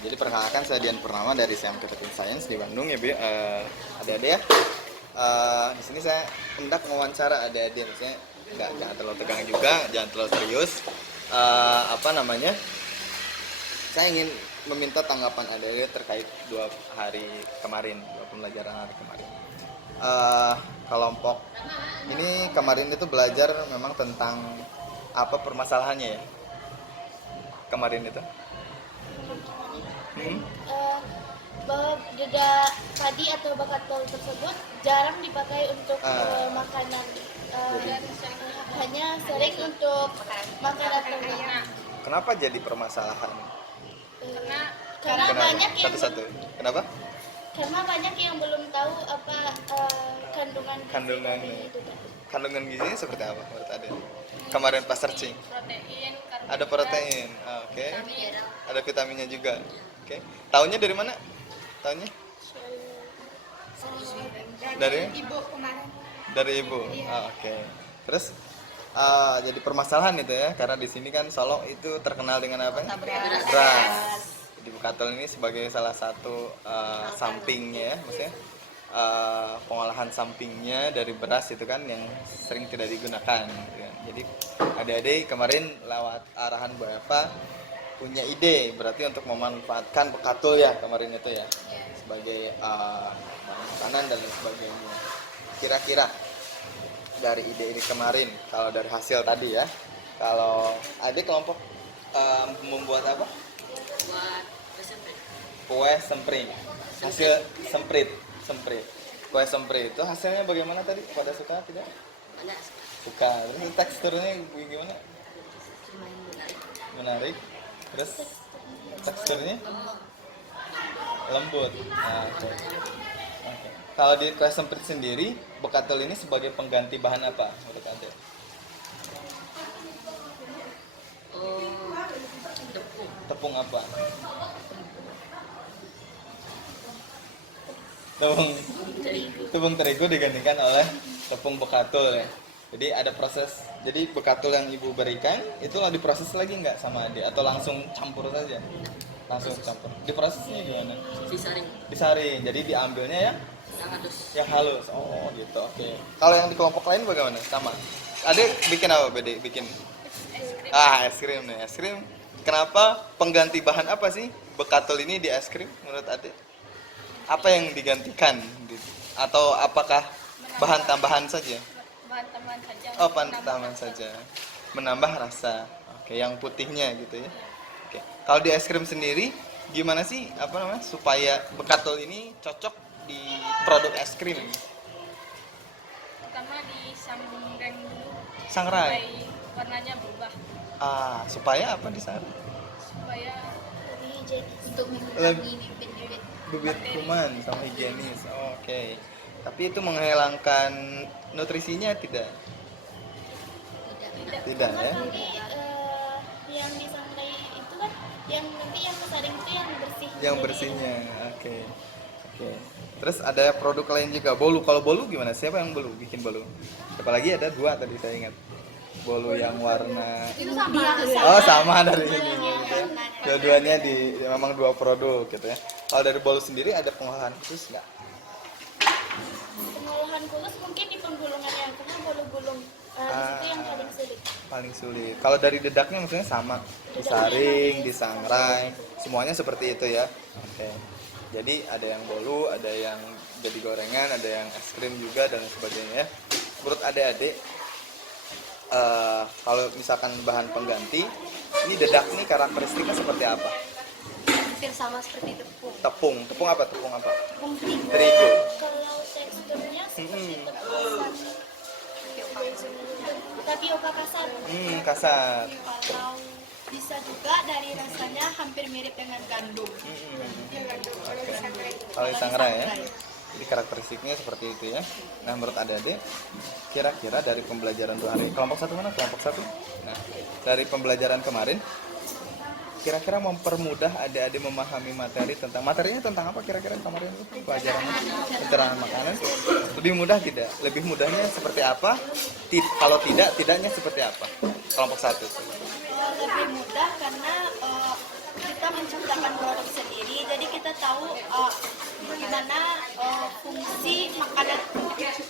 Jadi perkenalkan saya Dian Purnama dari SEM Computer Science di Bandung ya, Bu. Adik-adik ya. Di sini saya hendak mewawancara adik-adik, maksudnya jangan terlalu tegang juga, jangan terlalu serius. Saya ingin meminta tanggapan adik-adik terkait 2 hari kemarin, 2 pembelajaran hari kemarin. Kelompok ini kemarin itu belajar memang tentang apa permasalahannya ya? Kemarin itu? Bahwa jeda padi atau bakatol tersebut jarang dipakai untuk makanan, hanya sering untuk makan atau minum. Kenapa jadi permasalahan? Karena banyak yang Satu-satu. Kenapa? karena banyak yang belum tahu apa kandungan Kandungan- gizi itu. Kandungan gizinya seperti apa menurut Ade? Kemarin pas searching. Protein, Ada protein. Oke. Ada vitaminnya juga. Oke. Tahunya dari mana? Tahunya? Dari ibu kemarin. dari ibu. Oke. Terus jadi permasalahan itu ya, karena di sini kan Solo itu terkenal dengan apa? Beras. Jadi Bekatol ini sebagai salah satu sampingnya ya, maksudnya pengolahan sampingnya dari beras itu kan yang sering tidak digunakan gitu kan. Jadi adik-adik kemarin lewat arahan Bu Eva punya ide berarti untuk memanfaatkan Bekatol ya kemarin itu ya, sebagai makanan dan lain sebagainya. Kira-kira dari ide ini kemarin, kalau dari hasil tadi ya, kalau adik kelompok membuat apa? Buat Kue semprit. Hasil semprit. Kue semprit itu hasilnya bagaimana tadi? Pada suka tidak? banyak Suka. Terus teksturnya gimana? Menarik. Terus teksturnya lembut. Nah, oke. Kalau di kue semprit sendiri, Bekatol ini sebagai pengganti bahan apa menurut Anda? Tepung apa? Tepung terigu digantikan oleh tepung Bekatol ya. Jadi ada proses. Jadi Bekatol yang ibu berikan itu diproses lagi nggak sama adik atau langsung campur saja? Langsung campur. Diprosesnya gimana? disaring Disaring. Jadi diambilnya ya yang halus. yang halus. Oh gitu. Oke. Kalau yang di kelompok lain bagaimana? Sama. Adik bikin apa? Bede bikin es krim nih. Es krim. Kenapa pengganti bahan apa sih Bekatol ini di es krim menurut adik? Apa yang digantikan? Atau apakah bahan tambahan saja? Bahan tambahan saja. Oh, bahan tambahan saja. Menambah rasa. Oke, yang putihnya gitu ya. Oke. Kalau di es krim sendiri gimana sih supaya Bekatol ini cocok di produk es krim? Pertama disangrai dulu Sangrai. supaya warnanya berubah, Supaya apa di sana? supaya Jadi untuk Lebih- bibit-bibit Bibit kuman sama higienis. Oke. Tapi itu menghilangkan nutrisinya tidak? Tidak ya. tapi yang disangrai itu kan yang nanti yang kesaring itu yang bersih. Yang bersihnya. Oke. Terus ada produk lain juga, bolu. Kalau bolu gimana? Siapa yang bikin bolu? Apalagi ada 2 tadi saya ingat. Bolu yang warna Itu sama. sama dari ini gitu ya. Dua-duanya memang 2 produk gitu ya. Kalau dari bolu sendiri ada pengolahan khusus nggak? Pengolahan kulus mungkin di penggulungannya, karena bolu-gulung di situ yang paling sulit. Paling sulit. Kalau dari dedaknya maksudnya sama, disaring, disangrai, semuanya seperti itu ya. Oke. Jadi ada yang bolu, ada yang jadi gorengan, ada yang es krim juga dan sebagainya. Menurut adik-adik, kalau misalkan bahan pengganti, ini dedak ini karakteristiknya seperti apa? hampir sama seperti tepung. Tepung apa? Tepung Mungkin terigu. kalau teksturnya seperti tepung tapioka kasar. Kasar. Kalau bisa juga dari rasanya hampir mirip dengan gandum. Kalau disangrai ya. Jadi karakteristiknya seperti itu ya. Nah menurut adik-adik, kira-kira dari pembelajaran 2 hari, kelompok 1 mana? Kelompok 1. Nah dari pembelajaran kemarin, kira-kira mempermudah adik-adik memahami materinya tentang apa kira-kira kemarin itu pelajarannya tentang makanan. Lebih mudah tidak? Lebih mudahnya seperti apa? Kalau tidaknya seperti apa? Kelompok 1. Lebih mudah karena kita menciptakan produk sendiri. tahu gimana fungsi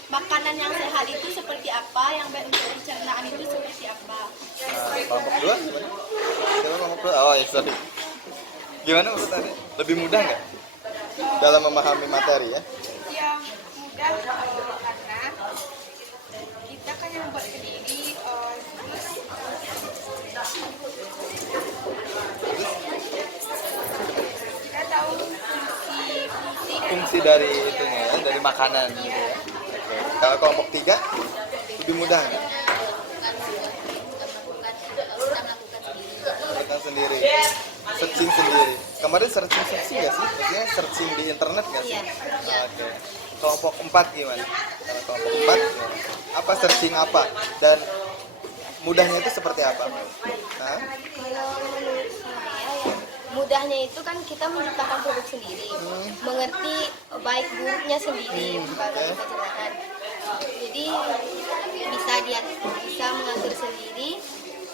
makanan yang sehat itu seperti apa, yang baik untuk pencernaan itu seperti apa. Kelompok 2 gimana? Coba kelompok 2. Oh ya, sorry. Gimana menurut Anda? Lebih mudah nggak dalam memahami materi ya? Yang mudah karena kita kan yang buat sendiri terus kita tahu Fungsi dari itunya ya, dari makanan gitu ya. Oke. Kalau kelompok 3 lebih mudah nggak? Melakukan sendiri, searching sendiri. Kemarin searching nggak sih? Maksudnya searching di internet nggak sih? Oke. Kelompok 4 gimana? Kalau kelompok 4 gimana? Apa searching apa? Dan mudahnya itu seperti apa? Hah? Kalau menurut saya ya mudahnya itu kan kita menciptakan produk sendiri, mengerti baik buruknya sendiri bagaimana pencernaan. Jadi bisa mengatur sendiri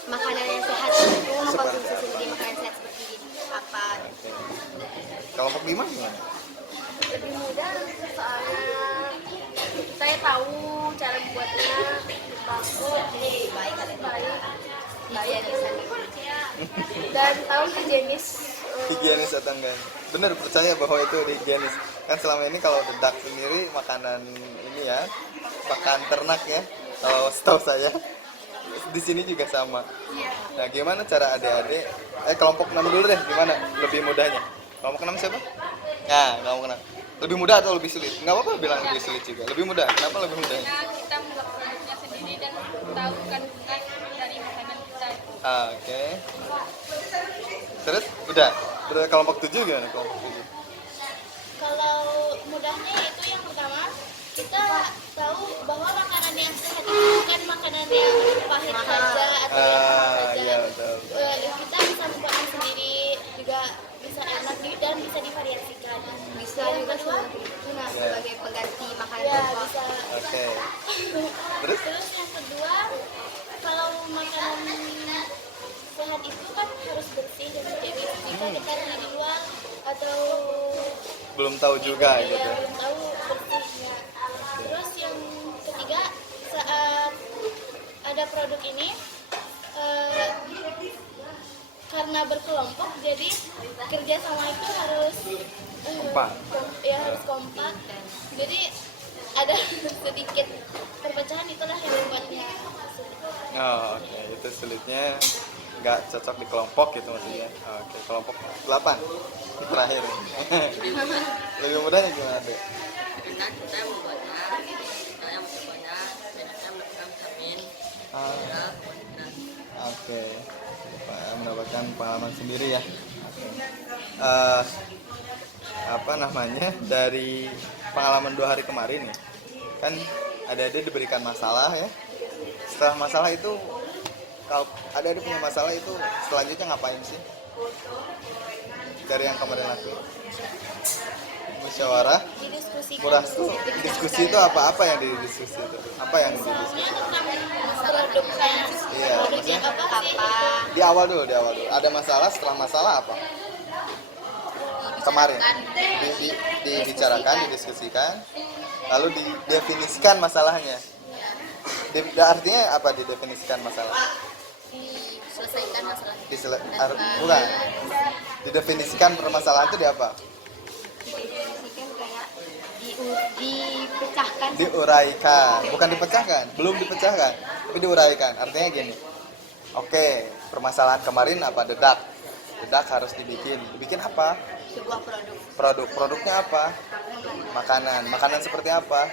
makanan yang sehat itu, mengkonsumsi sendiri makanan sehat seperti apa. Kelompok 5 gimana? Lebih mudah soalnya saya tahu cara buatnya bagus, jadi baik dan tahu higienis. Higienis atau enggak? Bener, percaya bahwa itu higienis. Kan selama ini kalau dedak sendiri makanan ini ya, makan ternak ya. Kalau setahu saya di sini juga sama. Nah, gimana cara adik-adik? Kelompok 6 dulu deh, gimana? Lebih mudahnya. Kelompok 6 siapa? Nah, kelompok 6. Lebih mudah atau lebih sulit? Nggak apa-apa bilang lebih sulit juga. Lebih mudah. Kenapa lebih mudah? karena kita membuat produknya sendiri dan tahu kandungan dari makanan kita. Oke. Terus udah kelompok 7 gimana kelompok 7? Kalau mudahnya itu yang pertama kita tahu bahwa makanan yang sehat itu bukan makanan yang pahit saja atau yang manis saja. Iya betul. Kita bisa membuatnya sendiri juga bisa enak dan bisa divariasikan. Bisa juga sebagai pengganti makanan Ya pokok. bisa. Oke. Terus? Terus yang kedua, kalau makanan sehat itu kan harus bersih dan higienis. Jika kita beli di luar atau Belum tahu juga ya, gitu. belum tahu bersihnya. Terus yang ketiga, saat ada produk ini karena berkelompok, jadi kerjasama itu harus Kompak. harus kompak. Jadi ada sedikit perpecahan, itulah yang membuatnya sulit. Oh, oke. Itu sulitnya nggak cocok di kelompok gitu maksudnya. Oke, kelompok 8 terakhir. Lebih mudahnya gimana tuh? Kita membuatnya yang membuatnya banyaknya mendapatkan vitamin mineral Oke. Mendapatkan pengalaman sendiri ya. Oke. Apa namanya? Dari pengalaman 2 hari kemarin ya. Kan adik-adik diberikan masalah ya. Setelah masalah itu, kalau adik-adik punya masalah itu selanjutnya ngapain sih? Dari yang kemarin lakuin? Musyawarah, Didiskusikan murah dulu. diskusi itu apa yang didiskusi itu? Apa yang didiskusi? Misalnya tentang produknya, Iya, produknya maksudnya apa sih? di awal dulu. Ada masalah, setelah masalah apa? Kemarin dibicarakan, didiskusikan, lalu didefinisikan masalahnya. Artinya apa didefinisikan masalah? selesaikan masalah Bukan. Didefinisikan permasalahan itu di apa? Definisikan kayak dipecahkan. Diuraikan, bukan dipecahkan, belum dipecahkan, tapi diuraikan. Artinya gini. Oke, permasalahan kemarin apa? Dedak harus dibikin apa? Sebuah Produknya apa? Makanan seperti apa?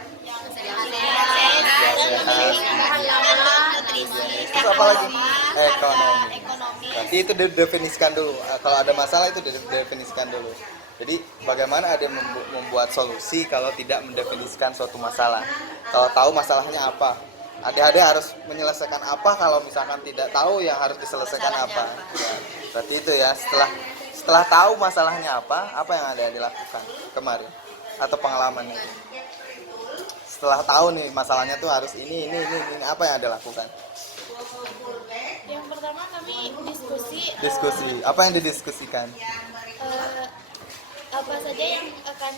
Terus apa lagi? Ekonomi. Berarti itu didefinisikan dulu. Kalau ada masalah itu didefinisikan dulu. Jadi bagaimana ada membuat solusi kalau tidak mendefinisikan suatu masalah? Kalau tahu masalahnya apa? Adik-adik harus menyelesaikan apa kalau misalkan tidak tahu yang harus diselesaikan apa? Ya, berarti itu ya, setelah tahu masalahnya apa yang adik-adik lakukan kemarin atau pengalamannya? Setelah tahu nih masalahnya tuh harus ini, apa yang adik lakukan? Yang pertama kami diskusi Diskusi. Apa yang didiskusikan? apa saja yang akan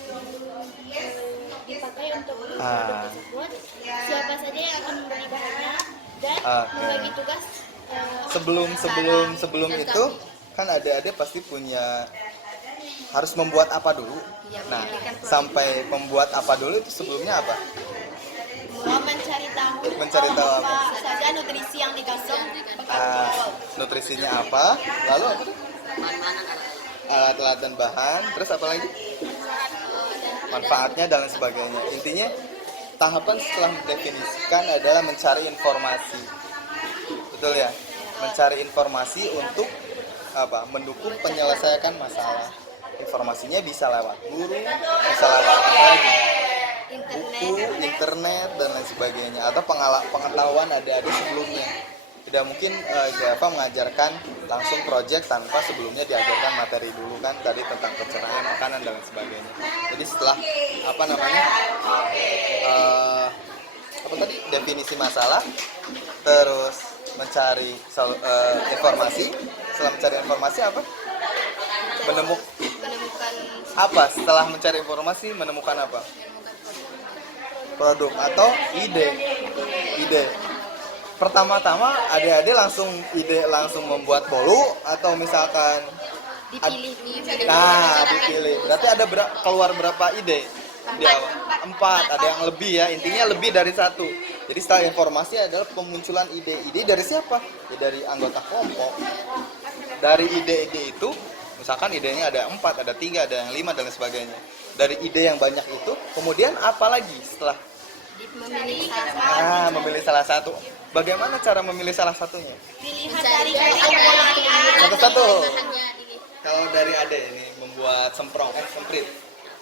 dipakai untuk produk tersebut, siapa saja yang akan membeli bahannya, dan membagi tugas. Sebelum itu kan adik-adik pasti punya harus membuat apa dulu. Nah, sampai membuat apa dulu itu sebelumnya apa? Mencari tahu apa? saja nutrisi yang dikandung Nutrisinya apa? Lalu apa? Alat-alat dan bahan. Terus apa lagi? Manfaatnya dan lain sebagainya. Intinya tahapan setelah mendefinisikan adalah mencari informasi. Betul ya? Mencari informasi untuk apa? Mendukung penyelesaian masalah. Informasinya bisa lewat guru, bisa lewat apa lagi? Buku, internet dan lain sebagainya, atau pengetahuan adik-adik sebelumnya. Tidak mungkin Java mengajarkan langsung project tanpa sebelumnya diajarkan materi dulu kan, tadi tentang pencernaan makanan dan lain sebagainya. Jadi setelah apa namanya definisi masalah, terus mencari informasi. Setelah mencari informasi apa? Menemukan Apa? Setelah mencari informasi menemukan apa? Produk atau ide. Pertama-tama adik-adik langsung membuat bolu atau misalkan dipilih. Berarti ada keluar berapa ide? Di awal. 4, ada yang lebih ya. Intinya lebih dari 1. Jadi setelah informasi adalah pemunculan ide-ide dari siapa? Ya dari anggota kelompok. Dari ide-ide itu, misalkan idenya ada 4, ada 3, ada yang 5 dan lain sebagainya. Dari ide yang banyak itu, kemudian apa lagi setelah memilih salah satu? Bagaimana cara memilih salah satunya? pilihan dari kelompok. Satu-satu. Kalau dari Ade ini membuat semprit,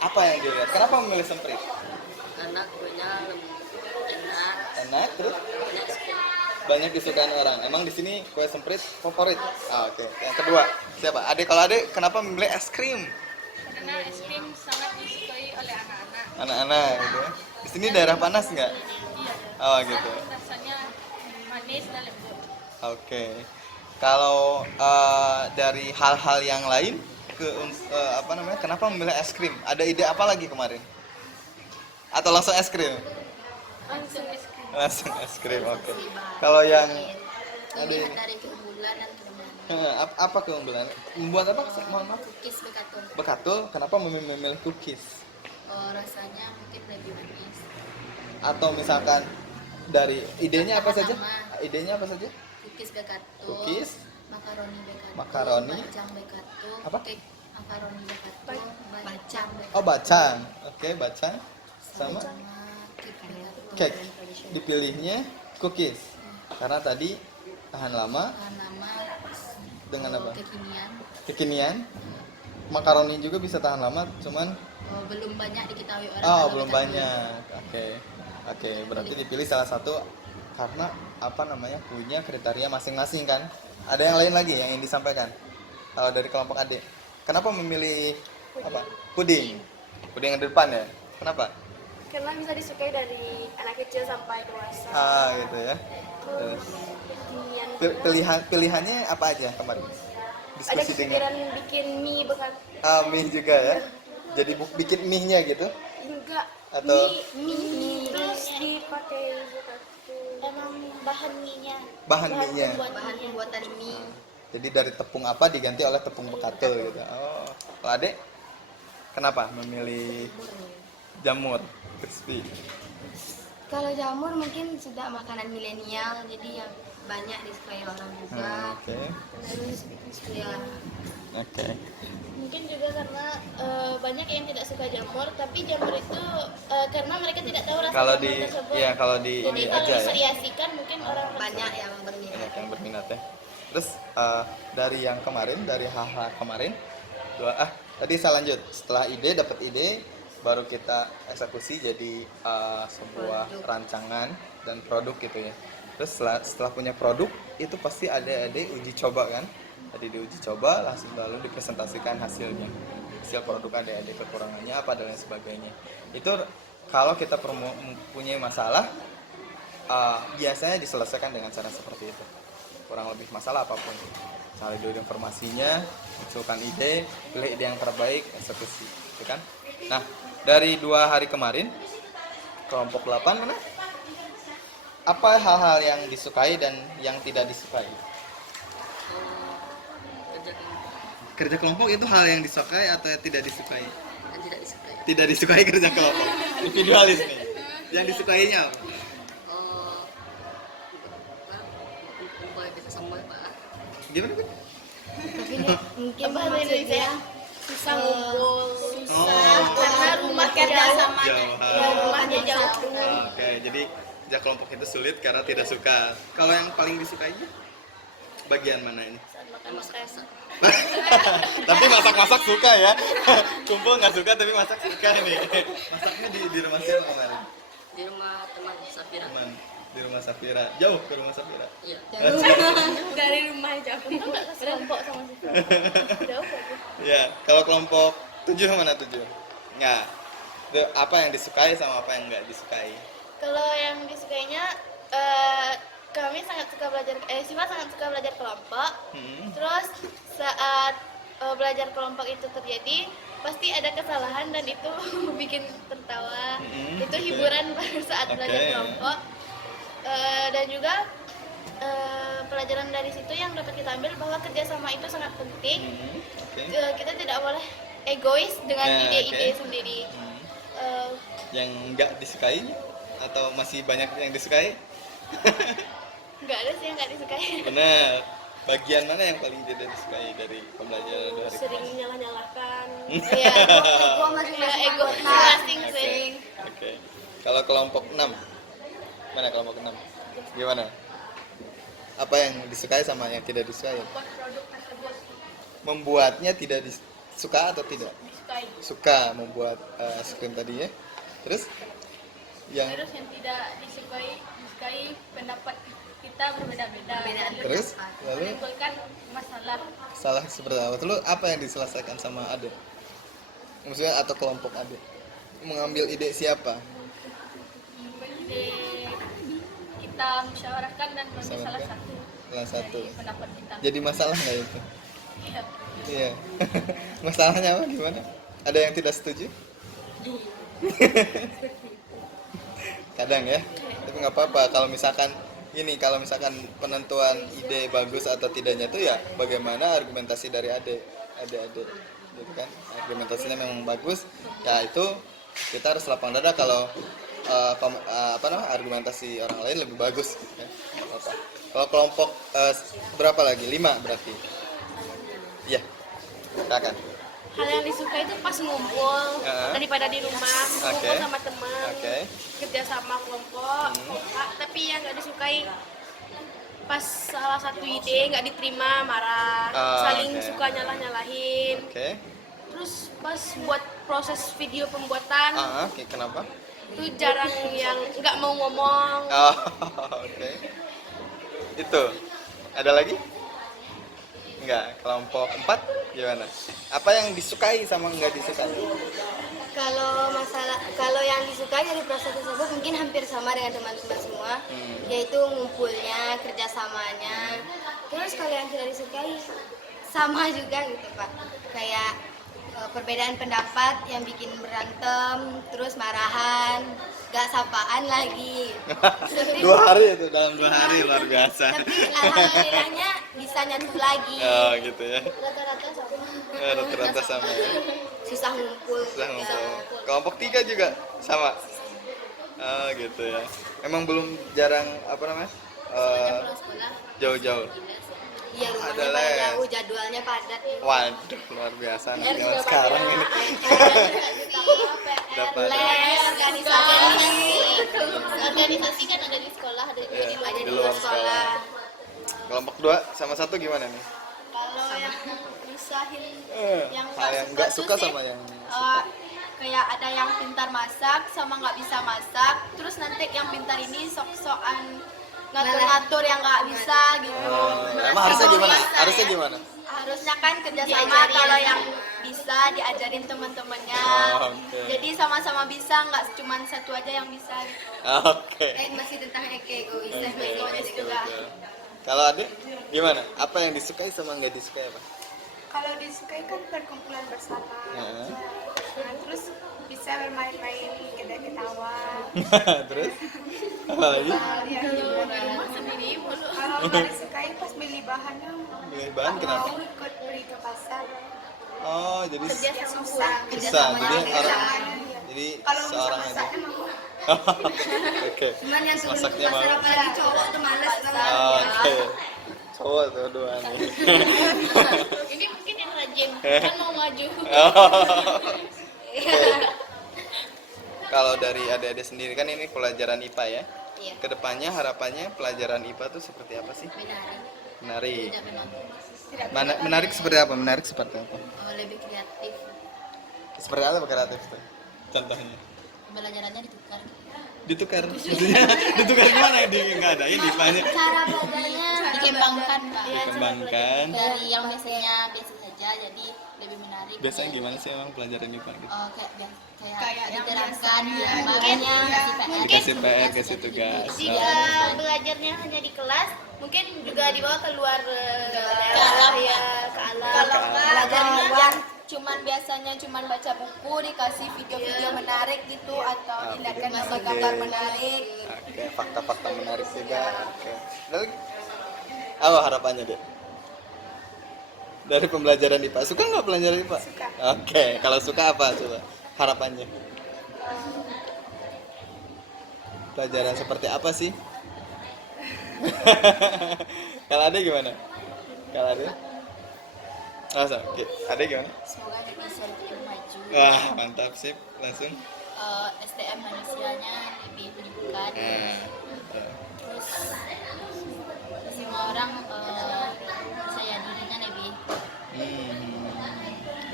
apa yang dilihat? Kenapa memilih semprit? Karena kuenya enak, Enak, terus banyak sekali. banyak disukai orang. Emang di sini kue semprit favorit? Oke. Yang kedua, siapa? Ade, kalau Ade kenapa memilih es krim? Karena es krim sangat disukai oleh anak-anak. Anak-anak gitu ya. Di sini daerah panas nggak? Iya. Oh gitu. Rasanya manis dan lembut. Oke. Kalau dari hal-hal yang lain kenapa memilih es krim? Ada ide apa lagi kemarin? Atau langsung es krim? Langsung es krim. Langsung es krim. Oke. Kalau yang Dilihat dari keunggulan dan kelemahan. apa keunggulan? Membuat apa? Mohon maaf. Cookies bekatul. Bekatul. Kenapa memilih cookies? Rasanya mungkin lebih manis. Atau misalkan dari idenya apa saja? Sama-sama. Idenya apa saja? Cookies bekatul. Cookies, Makaroni bekatul. Makaroni. Bacang bekatul. Apa? Cake makaroni bekatul. Bacang bekatul. Oh, bacang. Oke, bacang. Sama Sama cake bekatul. cake. Dipilihnya cookies. Karena tadi tahan lama Bahan lama dengan apa? kekinian. Kekinian. Makaroni juga bisa tahan lama, cuman Belum banyak diketahui orang. oh, kalau belum bekatul. banyak. Oke, berarti dipilih salah satu karena punya kriteria masing-masing kan. Ada yang lain lagi yang ingin disampaikan? Kalau dari kelompok adik, kenapa memilih puding? Puding yang di depan ya? Kenapa? Karena bisa disukai dari anak kecil sampai dewasa. Gitu ya. Terus, Kekinian. pilihannya apa aja kemarin? Ada Diskusi dengan kepikiran bikin mie bekan. mie juga ya. Jadi bikin mie-nya gitu. Enggak. Atau Mie terus dipakai bekatul. Emang bahan mie-nya. bahan mie-nya. Bahan pembuatan mie. Jadi dari tepung apa diganti oleh tepung bekatul gitu. Oh, kalau Adek kenapa memilih jamur crispy? Kalau jamur mungkin sudah makanan milenial, jadi yang banyak disukai orang juga. Oke. Terus ya Oke. Mungkin juga karena banyak yang tidak suka jamur, tapi jamur itu karena mereka tidak tahu rasa Kalau jamur di tersebut. ya kalau di Jadi ini kalau aja ya. divariasikan mungkin orang banyak yang berminat. Banyak yang berminat ya. Terus dari yang kemarin, dari hal-hal kemarin, tadi saya lanjut. Setelah dapat ide, baru kita eksekusi jadi sebuah rancangan dan produk gitu ya. Terus setelah punya produk, itu pasti ada uji coba kan. Tadi diuji coba, lalu dipresentasikan hasilnya. Hasil produk ada kekurangannya apa dan lain sebagainya. Itu kalau kita mempunyai masalah, biasanya diselesaikan dengan cara seperti itu. Kurang lebih masalah apapun. Cari dulu informasinya, usulkan ide, pilih ide yang terbaik, eksekusi, gitu kan? Nah, dari 2 hari kemarin, kelompok 8 mana? Apa hal-hal yang disukai dan yang tidak disukai? Kerja kelompok itu hal yang disukai atau yang tidak disukai? Dan tidak disukai. Tidak disukai kerja kelompok. Individualis nih. Yang disukainya apa? Kumpul kita semua Pak. Gimana, Bu? Tapi mungkin Bahasa Indonesia maksudnya susah ngumpul, Oh. karena rumah kerjasamanya Jauh. rumahnya jauh. Oke, jadi kerja kelompok itu sulit karena tidak suka. Kalau yang paling disukai bagian mana ini? Masak-masak. Tapi masak-masak suka ya. Kumpul nggak suka tapi masak suka nih. Masaknya di rumah siapa kemarin? Di rumah teman Safira. Teman di rumah Safira. Jauh ke rumah Safira. Iya. Dari rumah jauh. Enggak kelompok sama situ. Jauh aja. Ya, kalau kelompok 7 mana 7? Nggak. Apa yang disukai sama apa yang nggak disukai? Kalau yang disukainya kami sangat suka belajar Siva sangat suka belajar kelompok. Terus saat belajar kelompok itu terjadi pasti ada kesalahan dan itu bikin tertawa. Itu oke. hiburan pada saat belajar Oke. kelompok. Dan juga pelajaran dari situ yang dapat kita ambil bahwa kerjasama itu sangat penting. Oke. Kita tidak boleh egois dengan Nah, ide-ide oke. sendiri. Yang nggak disukai atau masih banyak yang disukai? Nggak ada sih yang nggak disukai. Benar. Bagian mana yang paling tidak disukai dari pembelajaran 2 hari Sering kemarin? nyalah-nyalahkan. Iya, ego ya, masing-masing ego anggota. masing-masing sih. Oke. Kalau kelompok 6. Mana kelompok 6? Gimana? Apa yang disukai sama yang tidak disukai? Membuatnya tidak suka atau tidak? Suka membuat es krim tadi ya. Terus yang Terus yang tidak disukai pendapat kita berbeda-beda. terus lalu Menimbulkan masalah. salah seperti apa? Lalu apa yang diselesaikan sama Ade? Maksudnya atau kelompok Ade? Mengambil ide siapa? Ide kita musyawarahkan dan mengambil salah Musyawarahkan. satu Salah satu. dari pendapat kita. Jadi masalah nggak itu? Iya. Iya. Masalahnya apa gimana? Ada yang tidak setuju? Kadang ya. Tapi nggak apa-apa kalau misalkan penentuan ide bagus atau tidaknya itu ya bagaimana argumentasi dari adik gitu kan. Argumentasinya memang bagus, ya itu kita harus lapang dada kalau argumentasi orang lain lebih bagus gitu kan. Nggak apa-apa. Kalau kelompok berapa lagi? 5 berarti. Iya. Silakan. Hal yang disukai itu pas ngumpul daripada di rumah, ngumpul Oke. sama teman, Oke. kerja sama kelompok. Tapi yang nggak disukai pas salah satu ide nggak diterima, marah, saling oke. suka nyalah-nyalahin. Oke. Terus pas buat proses video pembuatan Oke, kenapa? itu jarang yang nggak mau ngomong. Oh, oke. Itu. Ada lagi? Enggak, kelompok 4 gimana? Apa yang disukai sama enggak disukai? Kalau yang disukai dari proses tersebut mungkin hampir sama dengan teman-teman semua, yaitu ngumpulnya, kerjasamanya. Terus kalau yang tidak disukai sama juga gitu Pak, kayak perbedaan pendapat yang bikin berantem, terus marahan, gak sapaan lagi. 2 hari itu, dalam 2 hari luar biasa. Tapi alhamdulillahnya bisa nyatu lagi. Oh, gitu ya. Rata-rata sama. Rata-rata sama ya. Susah ngumpul. Susah ngumpul. Kelompok 3 juga sama. Oh, gitu ya. Emang belum jarang jauh-jauh. Iya, Ada rumahnya pada les. jauh, jadwalnya padat. Waduh, luar biasa anak zaman sekarang ini. Dapat Les, organisasi. Organisasi kan ada di sekolah, ada juga di luar. Ada di di luar luar sekolah. Kelompok 2 sama 1 gimana nih? Kalau yang misahin yang Hal yang enggak suka sama yang kayak ada yang pintar masak sama nggak bisa masak, terus nanti yang pintar ini sok-sokan ngatur-ngatur yang nggak bisa gitu. emang harusnya gimana? Harusnya gimana? Harusnya kan kerjasama, Diajarin. kalau yang bisa diajarin teman-temannya. Oh, oke. Jadi sama-sama bisa, nggak cuma satu aja yang bisa gitu. Oke. Masih tentang egois. Egois juga. Kalau Adik gimana? Apa yang disukai sama nggak disukai apa? Kalau disukai kan perkumpulan bersama. Ya. Nah, terus bisa bermain-main ketawa. Terus apa lagi? Ya, kalau nggak disukai pas beli bahannya Milih bahan kenapa? mau ikut beli ke pasar. Oh, jadi Kerja sama Susah. susah. Jadi orang Iya. jadi Kalau bisa seorang aja. masaknya mau. Oke. Cuman yang turun ke Masaknya pasar mau. apalagi cowok tuh males banget. Oke. Cowok tuh dua nih. Ini mungkin yang rajin, kan mau maju. Kalau dari adik-adik sendiri kan ini pelajaran IPA ya. Iya. Kedepannya harapannya pelajaran IPA tuh seperti apa sih? Menarik, Menarik. tidak menonton. Menarik seperti apa? Menarik seperti apa? Lebih kreatif. Seperti apa kreatif tuh? Contohnya? Pembelajarannya ditukar. Ditukar. Maksudnya ditukar gimana? Nggak ada ini IPA-nya. Cara belajarnya Dikembangkan, Pak. Dikembangkan. Dari yang biasanya biasa saja jadi lebih menarik. Biasanya gimana sih emang pelajaran IPA gitu? Oh, kayak yang diterapkan yang Mungkin banyak Dikasih PR, kasih tugas. Jika belajarnya hanya di kelas, mungkin juga dibawa keluar alam. ya ke alam. Kalau Belajarnya yang cuman biasanya cuman baca buku dikasih video-video menarik gitu atau dilihatkan gambar-gambar menarik. Oke, fakta-fakta menarik juga. Oke. Lalu, apa harapannya deh? Dari pembelajaran IPA, suka nggak pelajaran IPA? Suka. Oke, kalau suka apa coba harapannya? Pelajaran seperti apa sih? Kalau ada gimana? Kalau ada? Masa? Ada gimana? semoga Indonesia lebih maju. Wah, mantap sip, langsung. SDM manusianya lebih meningkat. Betul. Terus semua orang percaya dirinya lebih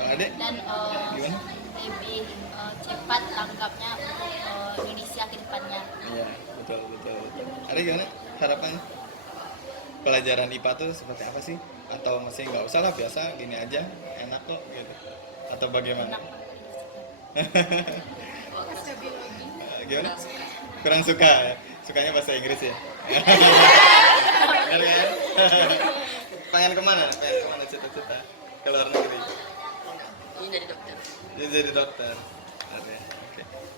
Kalau ada? dan Gimana? lebih cepat tanggapnya untuk Indonesia ke depannya. Iya, betul. Ada gimana harapannya? Pelajaran IPA tuh seperti apa sih? Atau masih nggak usah lah, biasa gini aja, enak kok gitu? Atau bagaimana? Gimana? Kurang suka ya? Sukanya bahasa Inggris ya? Bener kan? Pengen kemana? Cita-cita? Ke luar negeri? Ini dari dokter. Jadi dokter. Oke.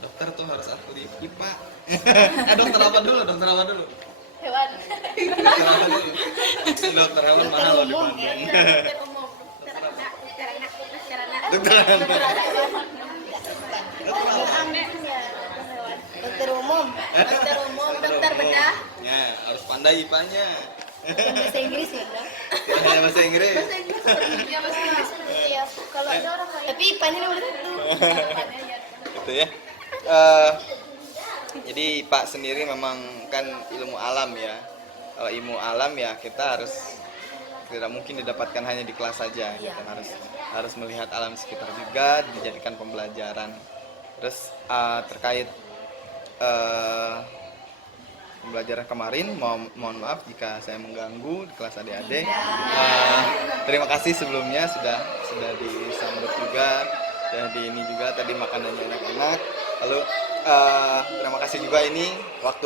Dokter tuh harus ahli IPA. Dokter apa dulu? hewan. Dokter apa dulu? Dokter hewan mana lo di Bandung? Dokter umum, dokter anak, dokter anak. Dokter anak. dokter umum. Dokter bedah. Ya, harus pandai IPA-nya. Bahasa Inggris ya, Bro. Ya, bahasa Inggris. Iya, kalau ada orang lain. Tapi IPA-nya nomor 1. Gitu ya. Jadi IPA sendiri memang kan ilmu alam ya. Kalau ilmu alam ya kita harus tidak mungkin didapatkan hanya di kelas saja. Kita harus melihat alam sekitar juga, dijadikan pembelajaran. Terus terkait pembelajaran kemarin, mohon maaf jika saya mengganggu di kelas adik-adik. Terima kasih sebelumnya sudah disambut juga, dan di ini juga tadi makanannya enak-enak. Lalu terima kasih juga ini waktu